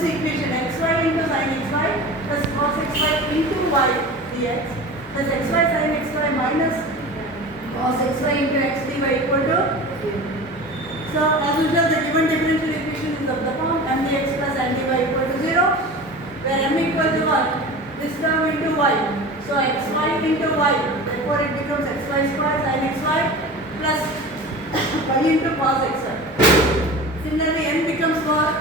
this equation xy into sin xy plus cos xy into y dx plus xy sin xy minus cos xy into x dy equal to 0. So as usual the given differential equation is of the form mdx plus ndy equal to 0 where m equal to 1 this term into y. So xy into y, therefore it becomes xy square sin xy plus y into cos xy. Similarly n becomes what?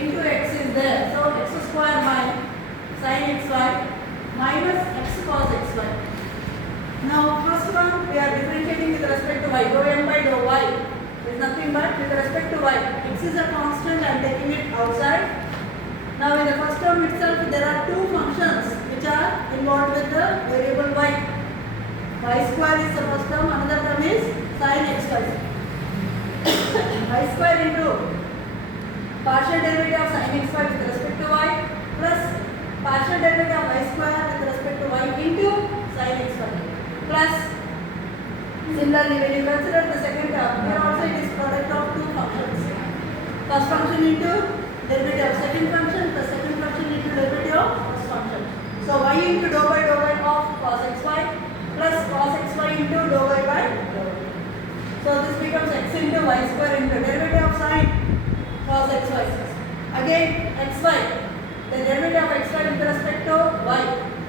Into x is there. So x square minus sin xy minus x cos xy. Now first one we are differentiating with respect to y. Dou m by dou y is nothing but with respect to y. X is a constant, I am taking it outside. Now in the first term itself there are two functions which are involved with the variable y. Y square is the first term, another term is sin xy. Y square into partial derivative of sin xy with respect to y plus partial derivative of y square with respect to y into sin xy plus similarly when you consider the second term here also it is product of two functions. First function into derivative of second function plus second function into derivative of first function. So y into dou by dou y of cos xy plus cos xy into dou y by dou y. So this becomes x into y square into derivative of sin cos xy. Again xy, the derivative of xy with respect to y.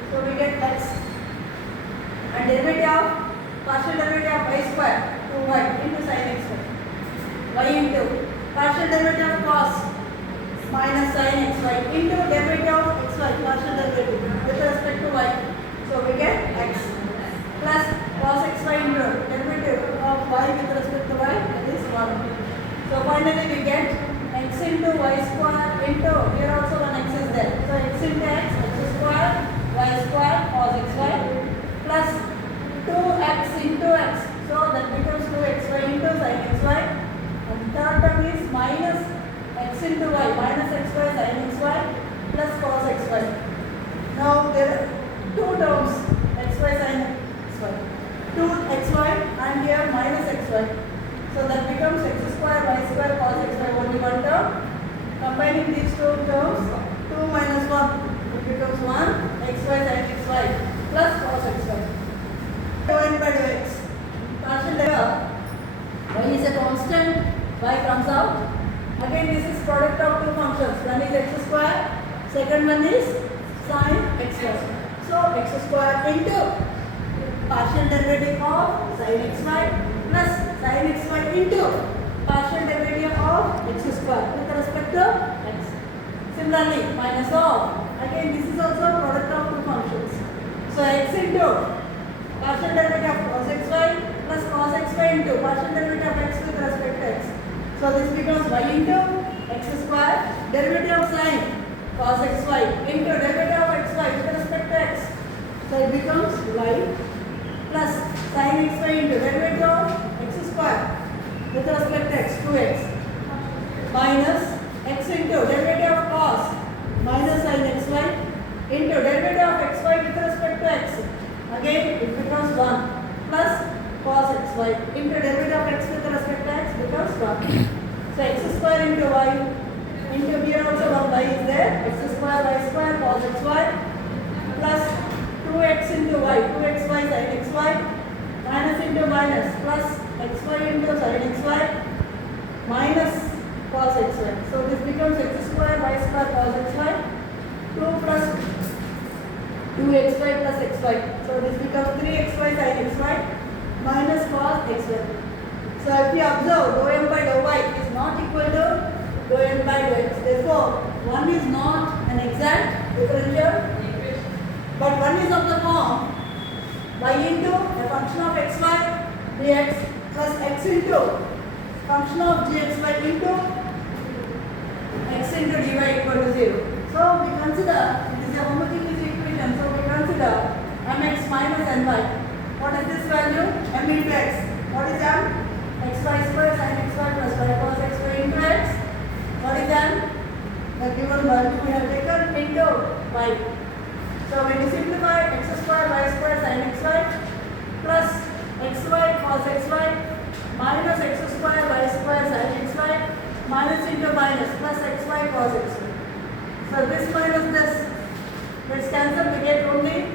So we get x and derivative of partial derivative of y square to y into sin xy. Y into partial derivative of cos minus sin xy into derivative of xy partial derivative with respect to y. So we get x plus cos xy into derivative of y with respect to y, that is 1. So finally we get x into y square into, here also one x is there. So x into x square y square cos xy plus 2x into x. So that becomes 2xy into sin xy. And third term is minus x into y minus xy sin xy plus cos xy. Now there are two terms xy sin xy, 2xy and here minus xy. So that becomes x square y square cos xy, only one term. Combining these two terms, 2 minus 1, it becomes 1 xy sin xy plus cos xy. Dou n by dou x. Partial derivative y is a constant, y comes out. Again this is product of two functions. One is x square, second one is sin xy. So x square into partial derivative of sin xy plus sin xy into partial derivative of x square with respect to x. Similarly minus of, again this is also product of two functions. So x into partial derivative of cos xy plus cos xy into partial derivative of x with respect to x. So this becomes y into x square derivative of sin cos xy into derivative of xy with respect to x. So it becomes y plus sin xy into derivative of x square with respect to x 2x minus x into derivative of cos minus sin xy into derivative of xy with respect to x. Again it becomes 1 plus cos xy into derivative of x with respect to x becomes 1. So x square into y into here also one y is there, x square y square cos xy plus 2x into y, 2xy sin xy minus into minus plus xy into sin xy minus cos xy. So this becomes x square y square cos xy 2 plus 2xy plus xy. So this becomes 3xy sin xy minus cos xy. So if you observe dou m by dou y is not equal to dou n by dou x. Therefore one is not an exact differential equation, but one is of the form y into a function of xy dx plus x into function of gxy into x into dy equal to 0. So we consider it is a homogeneous equation. So we consider mx minus ny. What is this value? M into x. What is m? Xy square sin xy plus y cos xy into x. What is m? The given value we have taken into y. So when you simplify x square y square sin xy plus xy cos xy minus x square y square sin xy minus into minus plus xy cos xy. So this minus this, let's cancel, we get only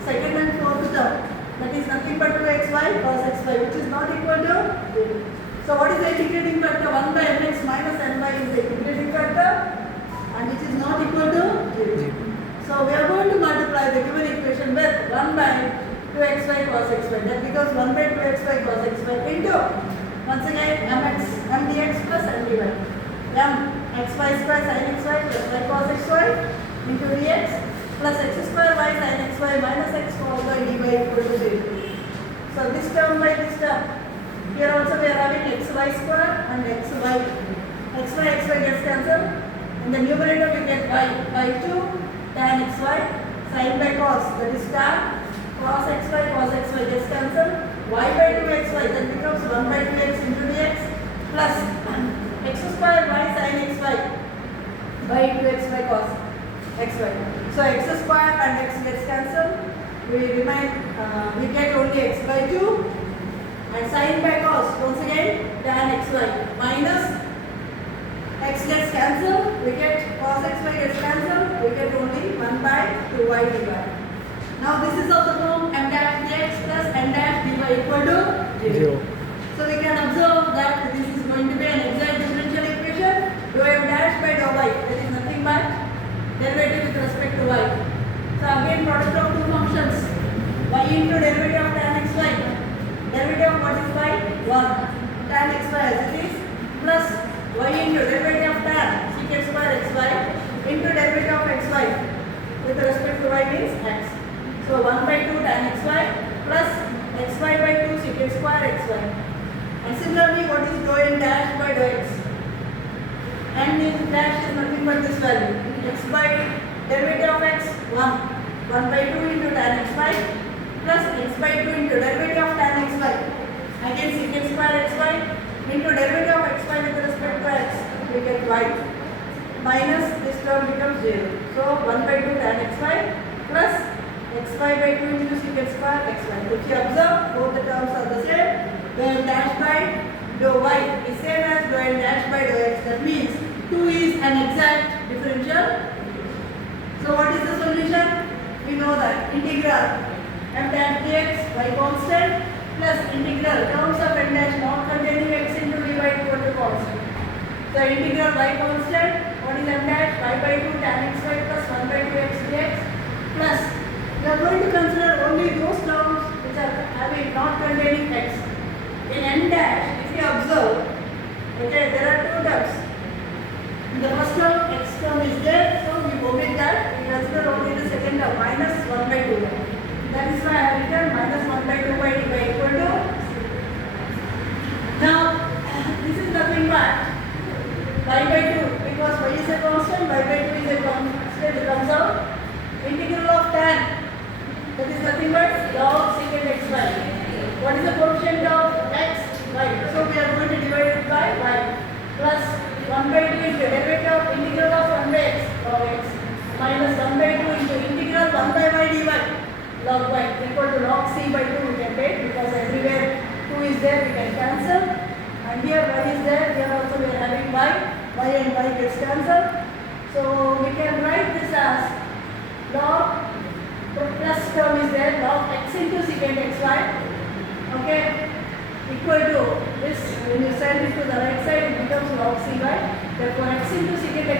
second and fourth term. That is nothing but 2xy cos xy, which is not equal to 0. So what is the integrating factor? 1 by mx minus ny is the integrating factor, and which is not equal to 0. So we are going to multiply the given equation with 1 by 2xy cos xy. That becomes 1 by 2xy cos xy into, once again, mx mdx plus mdy. M xy square sin xy plus y cos xy into dx plus x square y sin xy minus x cos y dy equal to 0. So this term by this term. Here also we are having xy square and xy. Xy gets cancelled. In the numerator we get y by 2 tan xy sin by cos, that is tan cos xy gets cancelled. Y by 2xy, that becomes 1 by 2x into dx plus x square y sin xy by 2xy cos xy. So x square and x gets cancelled. We get only x by 2 and sin by cos, once again tan xy minus x gets cancelled. We get cos xy gets cancelled. We get only 1 by 2y dy. Now this is of the form m dash dx plus n dash dy equal to 0. So we can observe that this is going to be an exact differential equation. Dou m dash by dou y, that is nothing but derivative with respect to y. So again product of two functions, y into derivative of tan xy. Derivative of what is y? 1. Tan xy as it is plus y into derivative of tan secant square xy into derivative of xy with respect to y means x. So 1 by 2 tan xy plus xy by 2 secant square xy. And similarly, what is dou n dash by dou x? N is dash is nothing but this value. X by derivative of x 1 by 2 into tan xy plus x by 2 into derivative of tan xy. Again secant square xy into derivative of xy with respect to x. We get y minus this term becomes 0. So 1 by 2 tan xy plus xy by 2 into secant square xy. If you observe, both the terms are the same. Dou n dash by dou y is same as dou n dash by dou x. That means 2 is an exact differential. So what is the solution? We know that integral m dash dx y constant plus integral terms of n dash not containing x into dy equal to constant. So integral y constant, what is m dash? Y by 2 tan xy plus 1 by 2x dx plus we are going to consider only those terms which are having not containing x. In n dash, if you observe, okay, there are two terms. In the first term, x term is there, so we omit that. We consider only the second term, minus 1 by 2. That is why I have written minus 1 by 2 by dy equal to. Now, this is nothing but y by 2, because y is a constant, y by 2 is a constant, it comes out. Integral of tan, that is nothing but log secant xy. What is the coefficient of x? Y. So we are going to divide it by y plus 1 by 2 into derivative of integral of 1 by x log x minus 1 by 2 into integral 1 by y dy log y equal to log c by 2 we can take, because everywhere 2 is there we can cancel, and here y is there, here also we are having y and y gets cancelled. So we can write this as log, the plus term is there, log x into secant xy, okay, equal to this. When you send it to the right side, it becomes log cy. Therefore x into secant